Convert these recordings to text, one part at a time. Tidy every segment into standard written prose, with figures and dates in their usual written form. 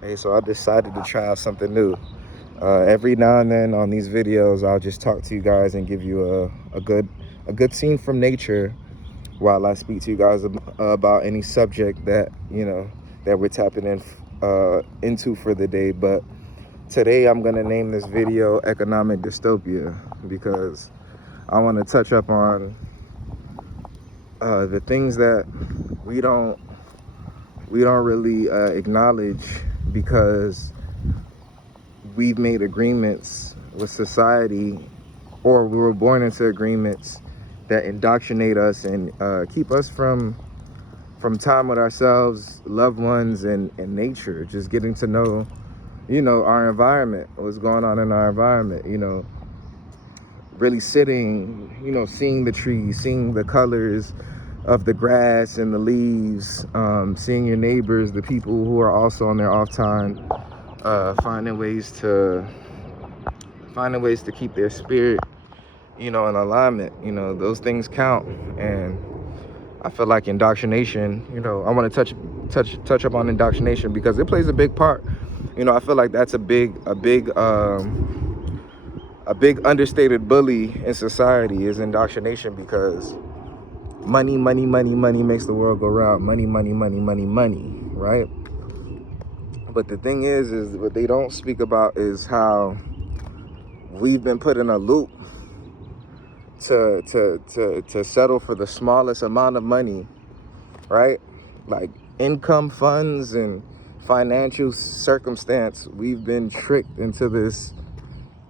Hey, so I decided to try out something new. Every now and then on these videos, I'll just talk to you guys and give you a good scene from nature while I speak to you guys about any subject that that we're tapping into for the day. But today I'm gonna name this video "Economic Dystopia" because I want to touch up on the things that we don't really acknowledge because we've made agreements with society, or we were born into agreements that indoctrinate us and keep us from time with ourselves, loved ones, and nature. Just getting to know, our environment, what's going on in our environment. Really sitting, seeing the trees, seeing the colors of the grass and the leaves, seeing your neighbors, the people who are also on their off time, finding ways to keep their spirit, in alignment. Those things count. And I feel like indoctrination, I want to touch up on indoctrination because it plays a big part. I feel like that's a big understated bully in society is indoctrination, because money makes the world go round. Money, right? But the thing is what they don't speak about is how we've been put in a loop to settle for the smallest amount of money, right? Like income, funds, and financial circumstance. We've been tricked into this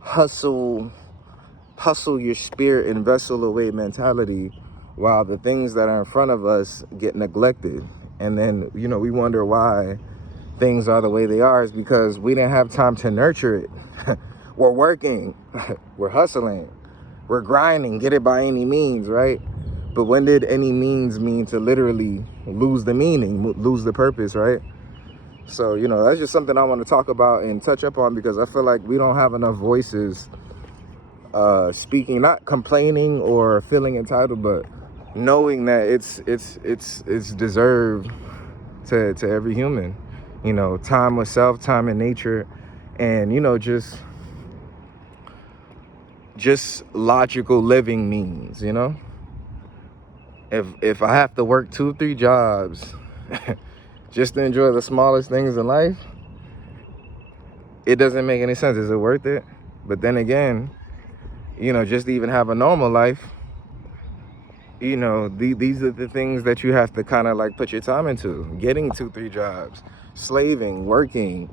hustle your spirit and vessel away mentality, while the things that are in front of us get neglected. And then we wonder why things are the way they are, is because we didn't have time to nurture it. We're working, we're hustling, we're grinding, get it by any means, right? But when did any means mean to literally lose the meaning, lose the purpose, right? So that's just something I want to talk about and touch up on, because I feel like we don't have enough voices speaking, not complaining or feeling entitled, but knowing that it's deserved to every human. Time with self, time in nature, and just logical living means. If I have to work 2-3 jobs just to enjoy the smallest things in life, it doesn't make any sense. Is it worth it? But then again, just to even have a normal life, these are the things that you have to kind of like put your time into. Getting 2-3 jobs, slaving, working,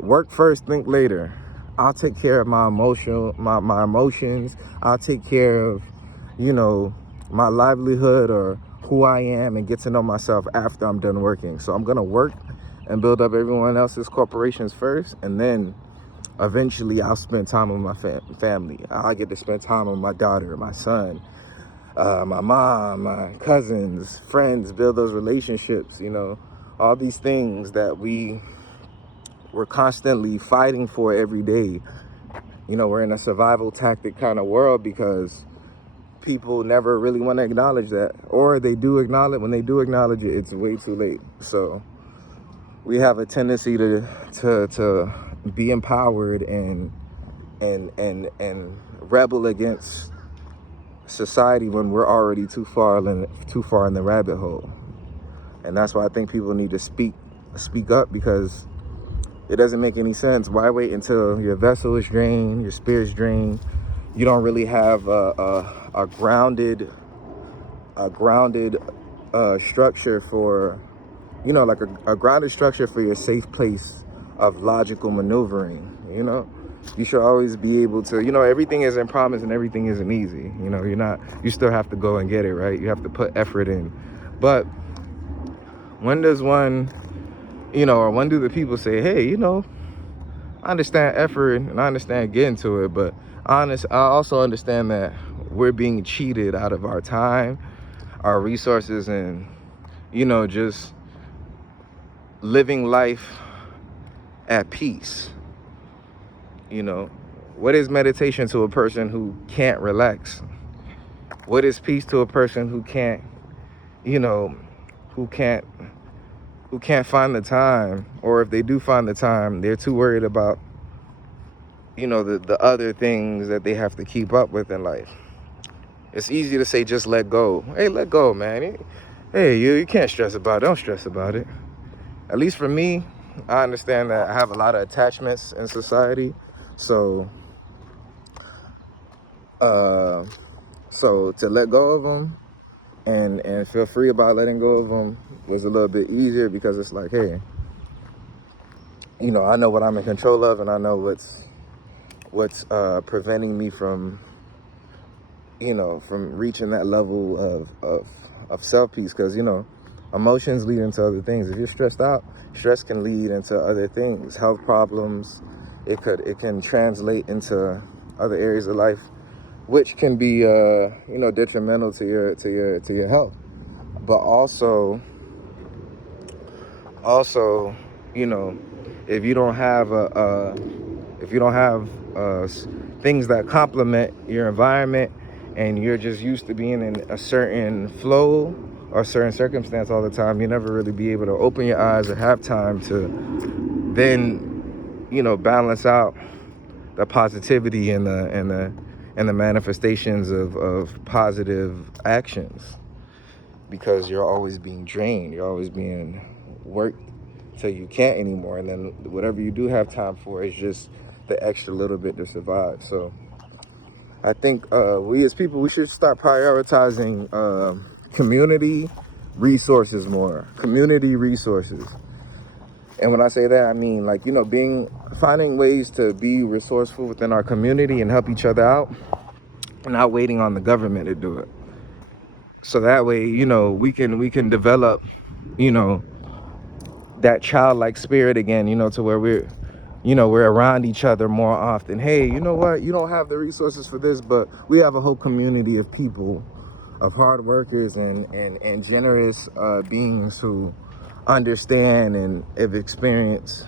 work first, think later. I'll take care of my emotions. I'll take care of, my livelihood or who I am, and get to know myself after I'm done working. So I'm gonna work and build up everyone else's corporations first, and then eventually I'll spend time with my family. I'll get to spend time with my daughter, my son, my mom, my cousins, friends, build those relationships, all these things that we're constantly fighting for every day. We're in a survival tactic kind of world because people never really want to acknowledge that, or they do acknowledge. When they do acknowledge it, it's way too late. So we have a tendency to be empowered and rebel against society when we're already too far in the rabbit hole. And that's why I think people need to speak up, because it doesn't make any sense. Why wait until your vessel is drained, your spirit's drained? You don't really have a grounded structure for, like a grounded structure for your safe place of logical maneuvering. You should always be able to, everything isn't promised and everything isn't easy. You still have to go and get it, right? You have to put effort in. But when does one, or when do the people say, hey, I understand effort and I understand getting to it, but I also understand that we're being cheated out of our time, our resources, and, just living life at peace. What is meditation to a person who can't relax? What is peace to a person who can't, who can't who can't find the time, or if they do find the time, they're too worried about, the other things that they have to keep up with in life. It's easy to say, just let go. Hey, let go, man. Hey, you can't stress about it. Don't stress about it. At least for me, I understand that I have a lot of attachments in society. So, so to let go of them and feel free about letting go of them was a little bit easier, because it's like, hey, I know what I'm in control of, and I know what's preventing me from from reaching that level of self-peace. Because emotions lead into other things. If you're stressed out, stress can lead into other things, health problems. It can translate into other areas of life, which can be detrimental to your health. But also if you don't have things that complement your environment, and you're just used to being in a certain flow or a certain circumstance all the time, you never really be able to open your eyes or have time to then balance out the positivity and the manifestations of positive actions, because you're always being drained, you're always being worked till you can't anymore, and then whatever you do have time for is just the extra little bit to survive. So I think we as people, we should start prioritizing community resources more. Community resources. And when I say that, I mean, like, finding ways to be resourceful within our community and help each other out, and not waiting on the government to do it. So that way, we can develop, that childlike spirit again, to where we're around each other more often. Hey, you know what? You don't have the resources for this, but we have a whole community of people, of hard workers and generous beings who understand and have experienced